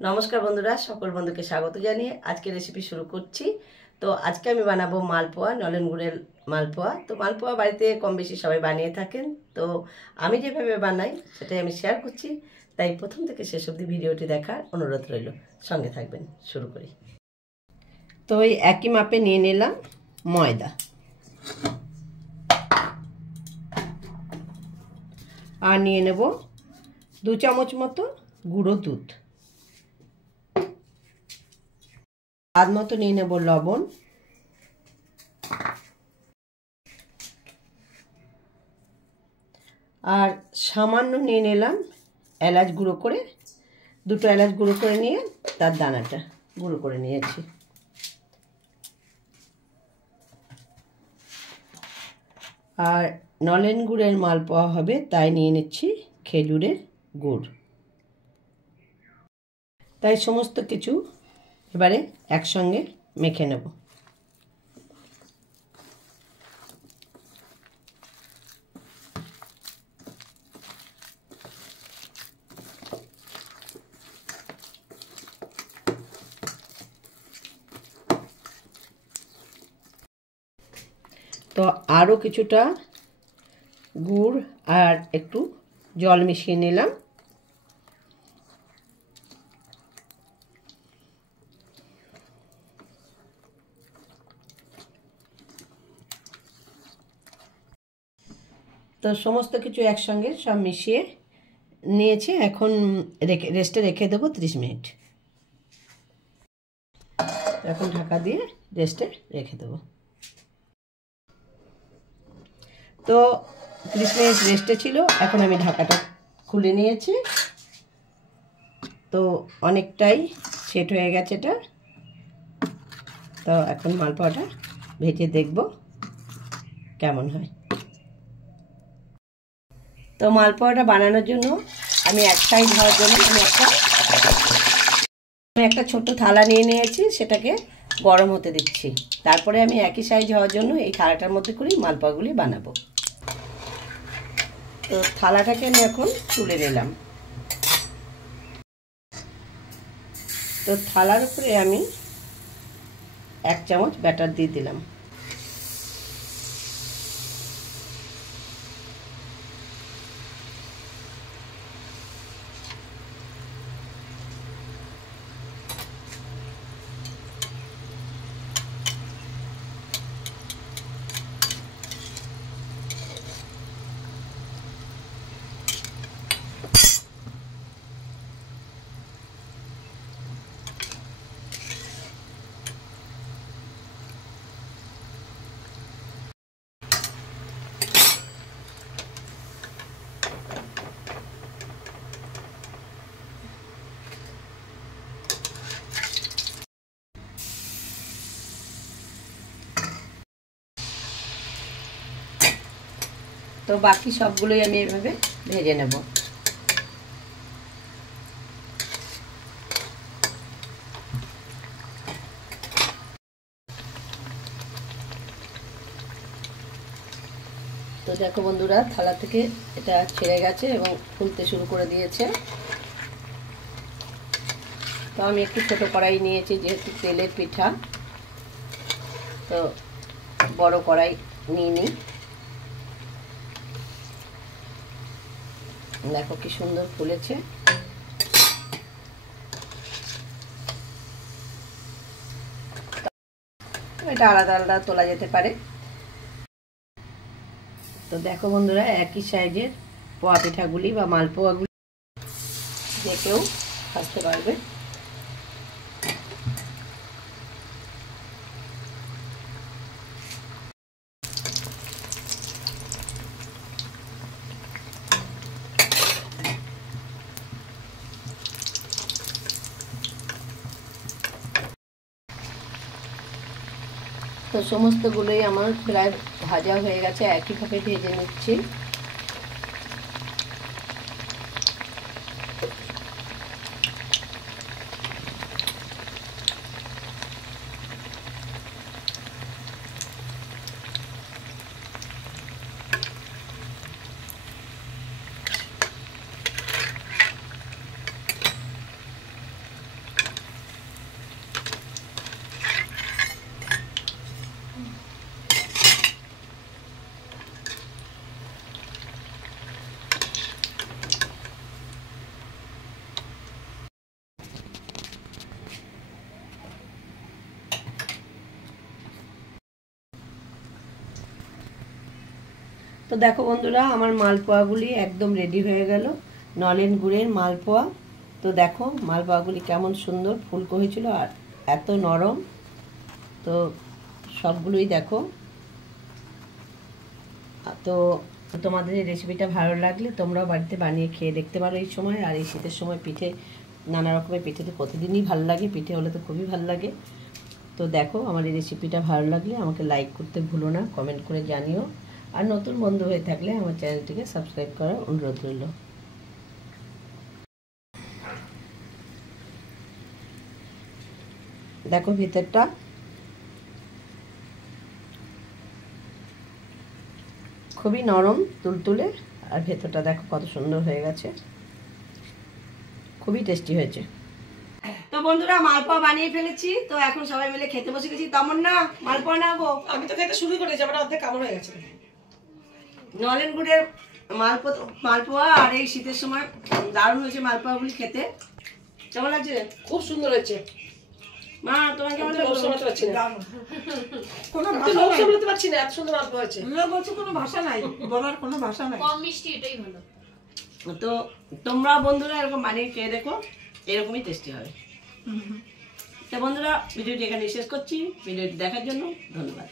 নমস্কার বন্ধুরা, সকল বন্ধুকে স্বাগত জানিয়ে আজকে রেসিপি শুরু করছি। তো আজকে আমি বানাবো মালপোয়া, নলেন গুড়ের মালপোয়া। তো মালপোয়া বাড়িতে কম বেশি সবাই বানিয়ে থাকেন, তো আমি যেভাবে বানাই সেটাই আমি শেয়ার করছি। তাই প্রথম থেকে শেষ অবধি ভিডিওটি দেখার অনুরোধ রইল, সঙ্গে থাকবেন। শুরু করি। তো এই একই মাপে নিয়ে নিলাম ময়দা, আর নিয়ে নেব 2 চামচ মতো গুঁড়ো দুধ, স্বাদ মতো নিয়ে নেব লবণ, আর সামান্য নিয়ে নিলাম এলাচ গুঁড়ো করে, 2টো এলাচ গুঁড়ো করে নিয়ে তার দানাটা গুঁড়ো করে নিয়েছি। আর নলেন গুড়ের মালপোয়া হবে তাই নিয়ে নিচ্ছি খেজুরের গুড়। তাই সমস্ত কিছু এবারে একসঙ্গে মেখে নেব। তো আরও কিছুটা গুড় আর একটু জল মিশিয়ে নিলাম। তো সমস্ত কিছু একসঙ্গে সব মিশিয়ে নিয়েছি, এখন রেস্টে রেখে দেবো 30 মিনিট। এখন ঢাকা দিয়ে রেস্টে রেখে দেবো। তো 30 মিনিট রেস্টে ছিল, এখন আমি ঢাকাটা খুলে নিয়েছি। তো অনেকটাই সেট হয়ে গেছে এটা। তো এখন মালপোয়াটা ভেজে দেখব কেমন হয়। তো মালপোয়াটা বানানোর জন্য আমি এক সাইড হওয়ার জন্য আমি একটা ছোট্ট থালা নিয়ে নিয়েছি, সেটাকে গরম হতে দিচ্ছি। তারপরে আমি একই সাইজ হওয়ার জন্য এই থালাটার মধ্যে করেই মালপোয়াগুলি বানাবো। তো থালাটাকে আমি এখন তুলে নিলাম। তো থালার উপরে আমি 1 চামচ ব্যাটার দিয়ে দিলাম। তো বাকি সবগুলোই আমি এভাবে ভেজে নেব। তো দেখো বন্ধুরা, থালা থেকে এটা ছেড়ে গেছে এবং ফুলতে শুরু করে দিয়েছে। তো আমি একটু ছোটো কড়াই নিয়েছি, যেহেতু তেলের পিঠা, তো বড় কড়াই নিয়ে নিই। দেখো কি সুন্দর ফুলেছে। এটা আলাদা আলাদা তোলা যেতে পারে। তো দেখো বন্ধুরা, একই সাইজের পোয়া পিঠাগুলি বা মালপোয়াগুলি যে কেউ ভাজতে পারবে। তো সমস্তগুলোই আমার প্রায় ভাজা হয়ে গেছে, একইভাবে ভেজে নিচ্ছি। তো দেখো বন্ধুরা, আমার মালপোয়াগুলি একদম রেডি হয়ে গেল, নলেন গুড়ের মালপোয়া। তো দেখো মালপোয়াগুলি কেমন সুন্দর ফুলকো হয়েছিল আর এত নরম। তো সবগুলোই দেখো। তো তোমাদের এই রেসিপিটা ভালো লাগলে তোমরাও বাড়িতে বানিয়ে খেয়ে দেখতে পারো এই সময়। আর এই শীতের সময় পিঠে, নানা রকমের পিঠে তো প্রতিদিনই ভালো লাগে, পিঠে হলে তো খুবই ভালো লাগে। তো দেখো আমার এই রেসিপিটা ভালো লাগলে আমাকে লাইক করতে ভুলো না, কমেন্ট করে জানিও। আর নতুন বন্ধু হয়ে থাকলে আমার চ্যানেলটিকে সাবস্ক্রাইব করার অনুরোধ রইল। দেখো ভিতরটা খুবই নরম তুলতুলে, আর ভেতরটা দেখো কত সুন্দর হয়ে গেছে, খুবই টেস্টি হয়েছে। তো বন্ধুরা মালপোয়া বানিয়ে ফেলেছি, তো এখন সবাই মিলে খেতে বসে গেছি। তেমন না মালপোয়া না গো, আমি তো খেতে শুরু করেছি, আমার অর্ধেক কামড় হয়ে গেছে। নলেন গুড়ের মালপোয়া আর এই শীতের সময় দারুণ হয়েছে মালপোয়াগুলি খেতে। কেমন লাগছে? খুব সুন্দর হয়েছে মা, তোমার কেমন বলতে পারছি না, কোনো বলতে পারছি না, এত সুন্দর অল্প হয়েছে। বলছে কোনো ভাষা নাই, বলার কোনো ভাষা নাই। কম মিষ্টি, এটাই ভালো। তো তোমরা বন্ধুরা এরকম বানিয়ে খেয়ে দেখো, এরকমই টেস্টি হবে। তো বন্ধুরা ভিডিওটি এখানে শেষ করছি। ভিডিওটি দেখার জন্য ধন্যবাদ।